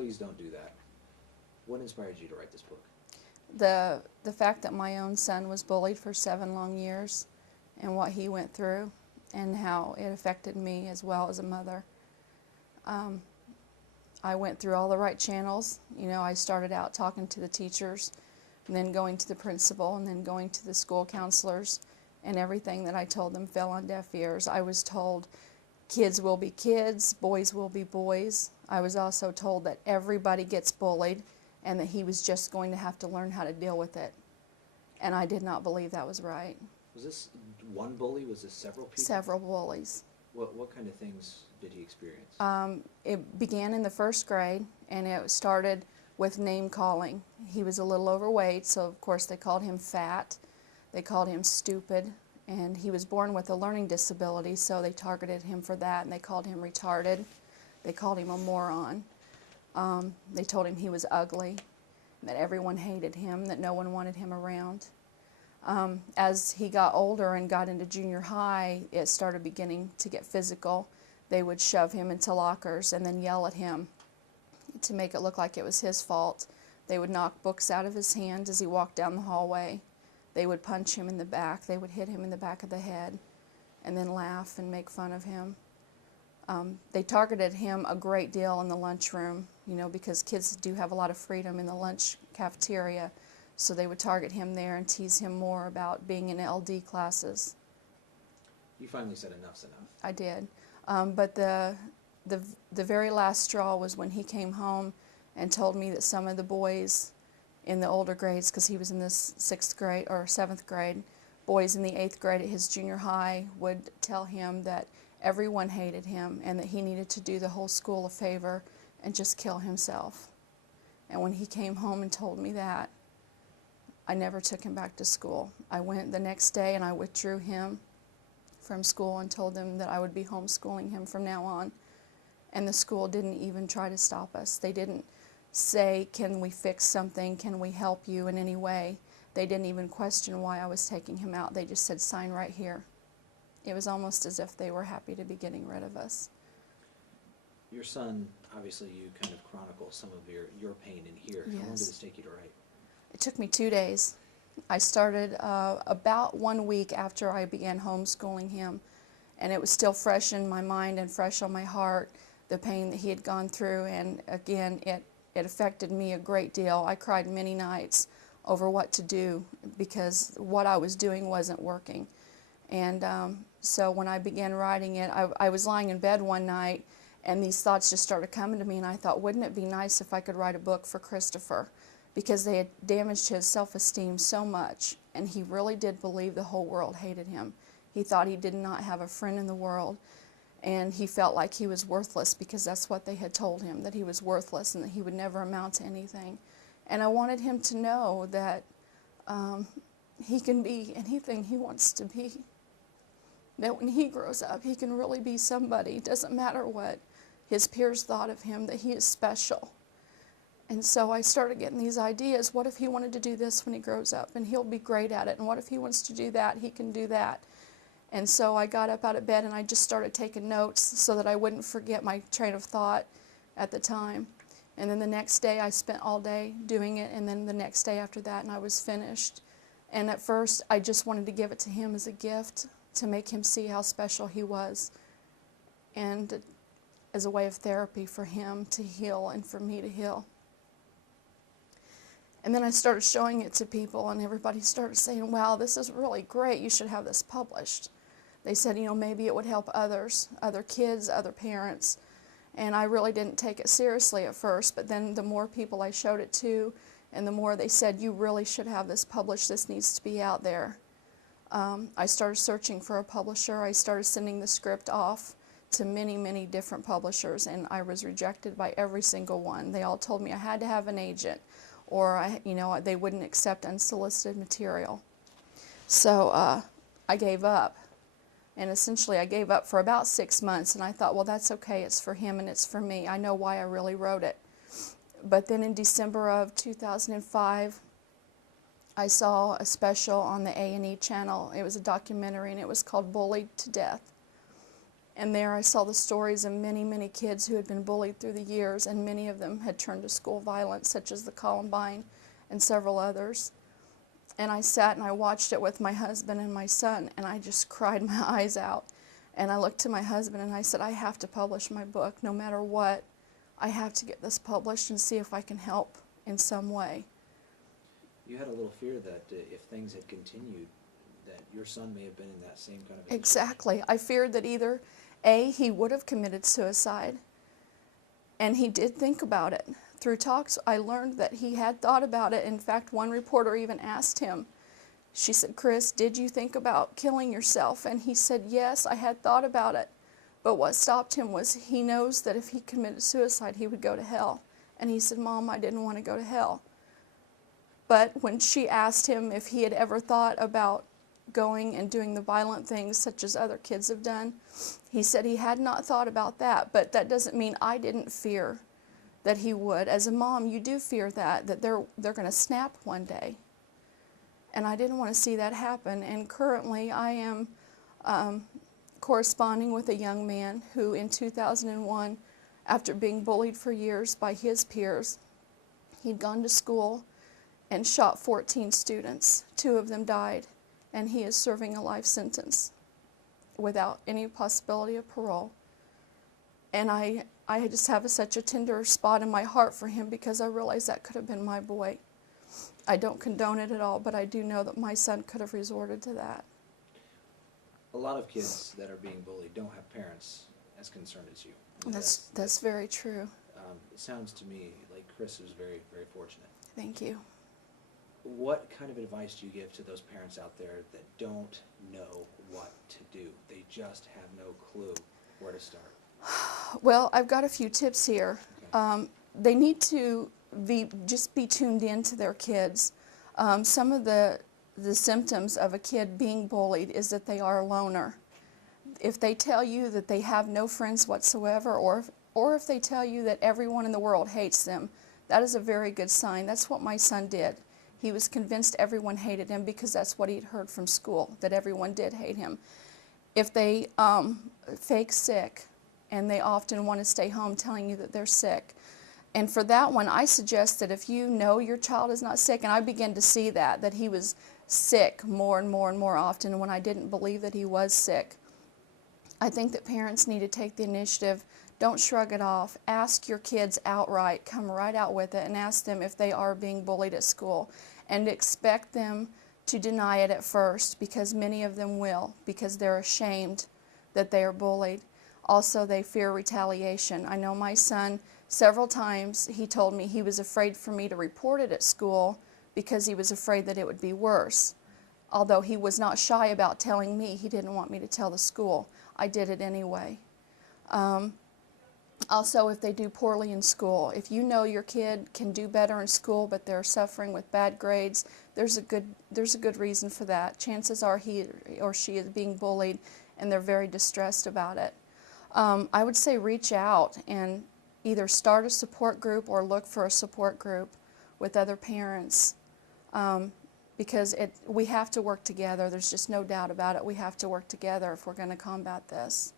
please don't do that. What inspired you to write this book? The fact that my own son was bullied for 7 long years and what he went through and how it affected me as well as a mother. I went through all the right channels. You know, I started out talking to the teachers and then going to the principal and then going to the school counselors, and everything that I told them fell on deaf ears. I was told kids will be kids, boys will be boys. I was also told that everybody gets bullied and that he was just going to have to learn how to deal with it. And I did not believe that was right. Was this one bully? Was this several people? Several bullies. What kind of things did he experience? It began in the 1st grade, and it started with name calling. He was a little overweight, so of course they called him fat. They called him stupid, and he was born with a learning disability, so they targeted him for that, and they called him retarded. They called him a moron. They told him he was ugly, that everyone hated him, that no one wanted him around. As he got older and got into junior high, it started beginning to get physical. They would shove him into lockers and then yell at him to make it look like it was his fault. They would knock books out of his hand as he walked down the hallway. They would punch him in the back. They would hit him in the back of the head and then laugh and make fun of him. They targeted him a great deal in the lunchroom, you know, because kids do have a lot of freedom in the lunch cafeteria. So they would target him there and tease him more about being in LD classes. You finally said enough's enough. I did. But the very last straw was when he came home and told me that some of the boys in the older grades, because he was in the 6th grade or 7th grade, boys in the 8th grade at his junior high would tell him that everyone hated him and that he needed to do the whole school a favor and just kill himself. And when he came home and told me that, I never took him back to school. I went the next day and I withdrew him from school and told them that I would be homeschooling him from now on. And the school didn't even try to stop us. They didn't say, can we fix something? Can we help you in any way? They didn't even question why I was taking him out. They just said, sign right here. It was almost as if they were happy to be getting rid of us. Your son, obviously you kind of chronicle some of your pain in here. Yes. How long did this take you to write? It took me 2 days. I started about 1 week after I began homeschooling him, and it was still fresh in my mind and fresh on my heart, the pain that he had gone through, and again, it affected me a great deal. I cried many nights over what to do because what I was doing wasn't working. And so when I began writing it, I was lying in bed one night, and these thoughts just started coming to me, and I thought, wouldn't it be nice if I could write a book for Christopher? Because they had damaged his self-esteem so much, and he really did believe the whole world hated him. He thought he did not have a friend in the world, and he felt like he was worthless because that's what they had told him, that he was worthless and that he would never amount to anything. And I wanted him to know that he can be anything he wants to be, that when he grows up, he can really be somebody. It doesn't matter what his peers thought of him, that he is special. And so I started getting these ideas. What if he wanted to do this when he grows up? And he'll be great at it. And what if he wants to do that? He can do that. And so I got up out of bed and I just started taking notes so that I wouldn't forget my train of thought at the time. And then the next day I spent all day doing it, and then the next day after that, and I was finished. And at first I just wanted to give it to him as a gift to make him see how special he was, and as a way of therapy for him to heal and for me to heal. And then I started showing it to people, and everybody started saying, wow, this is really great. You should have this published. They said, you know, maybe it would help others, other kids, other parents. And I really didn't take it seriously at first, but then the more people I showed it to, and the more they said, you really should have this published. This needs to be out there. I started searching for a publisher. I started sending the script off to many, many different publishers, and I was rejected by every single one. They all told me I had to have an agent, or they wouldn't accept unsolicited material. So I gave up, and essentially I gave up for about 6 months, and I thought, well, that's okay, it's for him and it's for me. I know why I really wrote it. But then in December of 2005, I saw a special on the A&E channel. It was a documentary, and it was called Bullied to Death. And there I saw the stories of many, many kids who had been bullied through the years, and many of them had turned to school violence, such as the Columbine and several others. And I sat and I watched it with my husband and my son, and I just cried my eyes out. And I looked to my husband and I said, I have to publish my book no matter what. I have to get this published and see if I can help in some way. You had a little fear that if things had continued, that your son may have been in that same kind of situation. Exactly. I feared that either A, he would have committed suicide, and he did think about it. Through talks, I learned that he had thought about it. In fact, one reporter even asked him, she said, Chris, did you think about killing yourself? And he said, yes, I had thought about it. But what stopped him was he knows that if he committed suicide, he would go to hell. And he said, Mom, I didn't want to go to hell. But when she asked him if he had ever thought about going and doing the violent things such as other kids have done, he said he had not thought about that. But that doesn't mean I didn't fear that he would. As a mom, you do fear that they're going to snap one day. And I didn't want to see that happen. And currently I am corresponding with a young man who in 2001, after being bullied for years by his peers, he'd gone to school and shot 14 students. 2 of them died, and he is serving a life sentence without any possibility of parole. And I just have such a tender spot in my heart for him because I realize that could have been my boy. I don't condone it at all, but I do know that my son could have resorted to that. A lot of kids that are being bullied don't have parents as concerned as you. That's very true. It sounds to me like Chris is very, very fortunate. Thank you. What kind of advice do you give to those parents out there that don't know what to do? They just have no clue where to start. Well, I've got a few tips here. Okay. They need to just be tuned in to their kids. Some of the symptoms of a kid being bullied is that they are a loner. If they tell you that they have no friends whatsoever, or if they tell you that everyone in the world hates them, that is a very good sign. That's what my son did. He was convinced everyone hated him because that's what he'd heard from school, that everyone did hate him. If they fake sick, and they often want to stay home telling you that they're sick. And for that one, I suggest that if you know your child is not sick, and I began to see that he was sick more and more and more often when I didn't believe that he was sick. I think that parents need to take the initiative. Don't shrug it off. Ask your kids outright. Come right out with it and ask them if they are being bullied at school. And expect them to deny it at first, because many of them will, because they're ashamed that they are bullied. Also, they fear retaliation. I know my son, several times, he told me he was afraid for me to report it at school because he was afraid that it would be worse. Although he was not shy about telling me, he didn't want me to tell the school. I did it anyway. Also, if they do poorly in school, if you know your kid can do better in school but they're suffering with bad grades, there's a good reason for that. Chances are he or she is being bullied and they're very distressed about it. I would say reach out and either start a support group or look for a support group with other parents, because we have to work together. There's just no doubt about it. We have to work together if we're going to combat this.